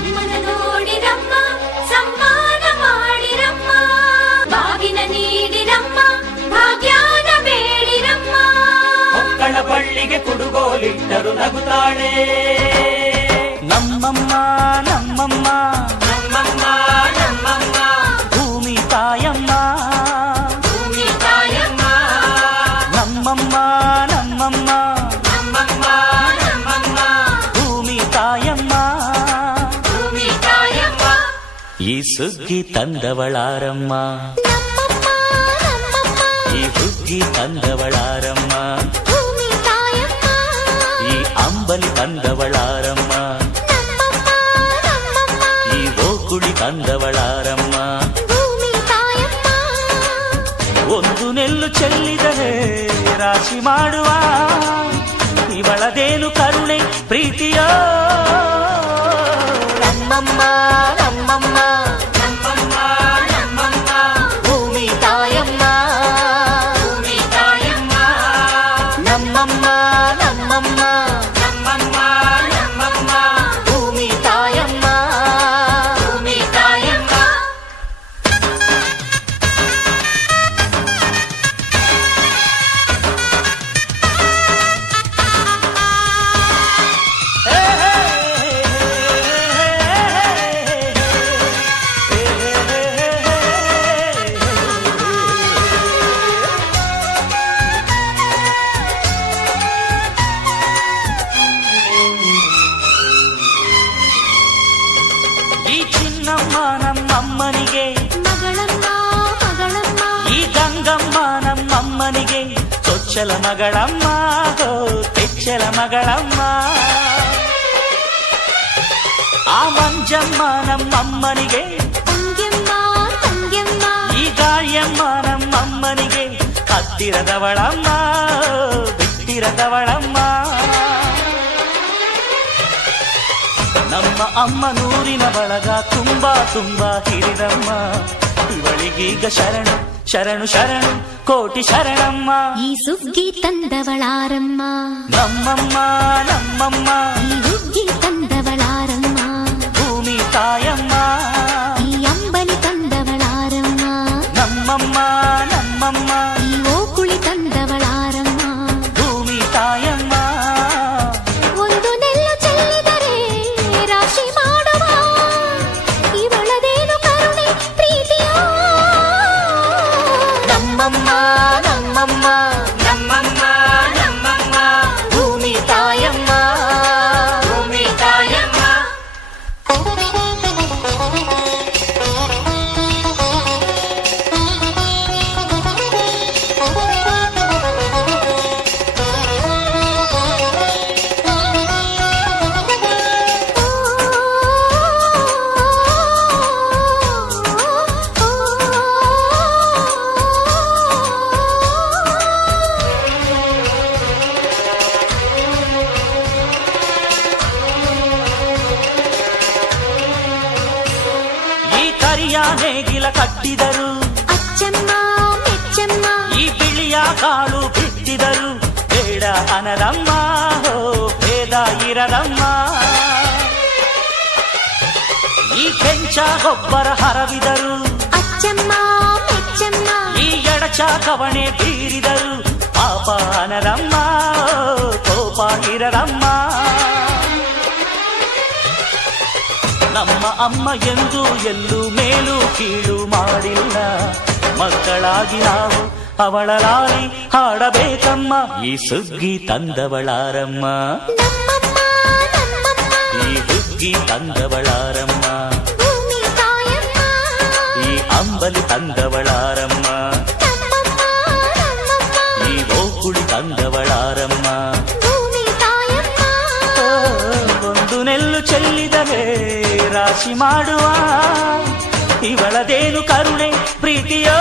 ಅಮ್ಮನ ನೋಡಿರಮ್ಮ ಸಮ್ಮಾನ ಮಾಡಿರಮ್ಮ ಬಾಗಿನ ನೀಡಿರಮ್ಮ ಭಾಗ್ಯಾನ ಬೇಡಿರಮ್ಮ ಮಕ್ಕಳ ಬಳ್ಳಿಗೆ ಕುಡುಗೋಲಿಟ್ಟರು ನಗುತ್ತಾಳೆ ನಮ್ಮಮ್ಮ ನಮ್ಮಮ್ಮ ನಮ್ಮಮ್ಮ ನಮ್ಮಮ್ಮ ಭೂಮಿ ತಾಯಮ್ಮ ಭೂಮಿ ತಾಯಮ್ಮ ನಮ್ಮಮ್ಮ ನಮ್ಮಮ್ಮ ನಮ್ಮಮ್ಮ ನಮ್ಮಮ್ಮ ಭೂಮಿ ತಾಯಮ್ಮ ಭೂಮಿ ತಾಯಮ್ಮ ಈ ಸುಗ್ಗಿ ತಂದವಳಾರಮ್ಮ ಈ ಹುಗ್ಗಿ ತಂದವಳಾರಮ್ಮ ಈ ಅಂಬಲಿ ತಂದವಳಾರಮ್ಮ ಈ ಓಕುಳಿ ತಂದವಳಾರಮ್ಮ ಒಂದು ನೆಲ್ಲು ಚೆಲ್ಲಿದರೆ ರಾಶಿ ಮಾಡುವ ಇವಳದೇನು ಕರುಣೆ ಪ್ರೀತಿಯೋ ನಮ್ಮಮ್ಮ ನಮ್ಮಮ್ಮ ನಮ್ಮಮ್ಮ ನಮ್ಮಮ್ಮ ಭೂಮಿ ತಾಯಮ್ಮ ಭೂಮಿ ತಾಯಮ್ಮ ನಮ್ಮಮ್ಮ ನಮ್ಮಮ್ಮ ನಮ್ಮಮ್ಮ ನಮ್ಮಮ್ಮ ಭೂಮಿ ತಾಯಮ್ಮ ಭೂಮಿ ತಾಯಮ್ಮ ಈ ಚಿನ್ನಮ್ಮ ನಮ್ಮಮ್ಮನಿಗೆ ಮಗಳಮ್ಮ ಮಗಳಮ್ಮ ಈ ಗಂಗಮ್ಮ ನಮ್ಮಮ್ಮನಿಗೆ ಚೊಚ್ಚಲ ಮಗಳಮ್ಮ ತೆಚ್ಚಲ ಮಗಳಮ್ಮ ಆ ಮಂಜಮ್ಮ ನಮ್ಮಮ್ಮನಿಗೆ ತಂಗ್ಯಮ್ಮ ತಂಗ್ಯಮ್ಮ ಈ ಗಾಳಿಯಮ್ಮ ನಮ್ಮಮ್ಮನಿಗೆ ಹತ್ತಿರದವಳಮ್ಮ ಬಿಟ್ಟಿರದವಳಮ್ಮ ನಮ್ಮ ಅಮ್ಮ ನೂರಿನ ಬಳಗ ತುಂಬಾ ತುಂಬಾ ಹಿರಿದಮ್ಮ ಇವಳಿಗೀಗ ಶರಣು ಶರಣು ಶರಣು ಕೋಟಿ ಶರಣಮ್ಮ ಈ ಸುಗ್ಗಿ ತಂದವಳಾರಮ್ಮ ನಮ್ಮಮ್ಮ ನಮ್ಮಮ್ಮ ಈ ಹುಗ್ಗಿ ತಂದವಳಾರಮ್ಮ ಭೂಮಿ ತಾಯಮ್ಮ ಈ ಅಂಬಲಿ ತಂದವಳಾರಮ್ಮ ನಮ್ಮಮ್ಮ ನಮ್ಮಮ್ಮ ಈ ಓಕುಳಿ ತಂದವಳಾರಮ್ಮ ಭೂಮಿ ತಾಯಮ್ಮ ಒಂದು ನೆಲ್ಲು ಚೆಲ್ಲಿದರೆ ರಾಶಿ ಮಾಡುವ ಇವಳದೇನು ಕರುಣೆ ಪ್ರೀತಿಯೋ ನಮ್ಮಮ್ಮ ನಮ್ಮಮ್ಮ ನಮ್ಮಮ್ಮ ನಮ್ಮಮ್ಮ ಭೂಮಿ ತಾಯಮ್ಮ ಭೂಮಿ ತಾಯಮ್ಮ ಈ ಕರಿಯ ನೇಗಿಲ ಕಟ್ಟಿದರು ಅಚ್ಚಮ್ಮ ಮೆಚ್ಚಮ್ಮ ಈ ಬಿಳಿಯ ಕಾಳು ಬಿತ್ತಿದರು ಬೇಡ ಅನರಮ್ಮ ಭೇದ ಇರರಮ್ಮ ಈ ಕೆಂಚ ಗೊಬ್ಬರ ಹರವಿದರು ಅಚ್ಚಮ್ಮ ಮೆಚ್ಚಮ್ಮ ಈ ಎಡಚ ಕವಣೆ ಬೀರಿದರು ಪಾಪ ಅನರಮ್ಮ ಕೋಪ ಇರರಮ್ಮ ನಮ್ಮ ಅಮ್ಮ ಎಂದು ಎಲ್ಲೂ ಮೇಲೂ ಕೀಳು ಮಾಡಿಲ್ಲ ಮಕ್ಕಳಾಗಿ ನಾವು ಅವಳ ಲಾಲಿ ಹಾಡಬೇಕಮ್ಮ ಈ ಸುಗ್ಗಿ ತಂದವಳಾರಮ್ಮ ನಮ್ಮಮ್ಮ ನಮ್ಮಮ್ಮ ಈ ಹುಗ್ಗಿ ತಂದವಳಾರಮ್ಮ ಭೂಮಿ ತಾಯಮ್ಮ ಈ ಅಂಬಲಿ ತಂದವಳಾರಮ್ಮ ನಮ್ಮಮ್ಮ ನಮ್ಮಮ್ಮ ಈ ಓಕುಳಿ ತಂದವಳಾರಮ್ಮ ಭೂಮಿ ತಾಯಮ್ಮ ಒಂದು ನೆಲ್ಲು ಚೆಲ್ಲಿದರೆ ರಾಶಿ ಮಾಡುವ ಇವಳದೇನು ಕರುಣೆ ಪ್ರೀತಿಯೋ